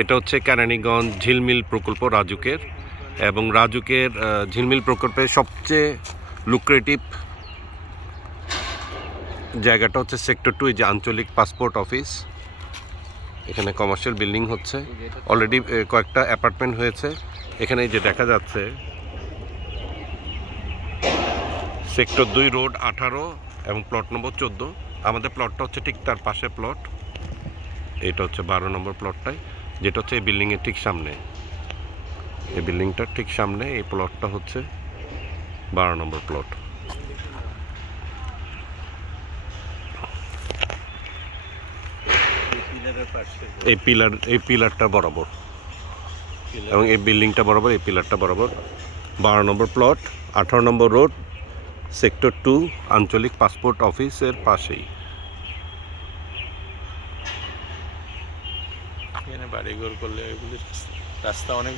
এটা হচ্ছে কেরানীগঞ্জ ঝিলমিল প্রকল্প রাজুকের, এবং রাজুকের ঝিলমিল প্রকল্পের সবচেয়ে লুক্রেটিভ জায়গাটা হচ্ছে সেক্টর 2, যে আঞ্চলিক পাসপোর্ট অফিস। এখানে কমার্শিয়াল বিল্ডিং হচ্ছে, অলরেডি কয়েকটা অ্যাপার্টমেন্ট হয়েছে। এখানে যে দেখা যাচ্ছে সেক্টর 2 রোড 18 এবং প্লট নম্বর 14। আমাদের প্লটটা হচ্ছে ঠিক তার পাশে প্লট। এটা হচ্ছে 12 নম্বর প্লটটাই, যেটা হচ্ছে এই বিল্ডিংয়ের ঠিক সামনে। এই বিল্ডিংটার ঠিক সামনে এই প্লটটা হচ্ছে 12 নম্বর প্লট। এই পিলারটা বরাবর এবং এই বিল্ডিংটা বরাবর, এই পিলারটা বরাবর 12 নম্বর প্লট, 18 নম্বর রোড, সেক্টর 2, আঞ্চলিক পাসপোর্ট অফিসের পাশেই। এখানে বাড়িঘর করলে এগুলি রাস্তা অনেক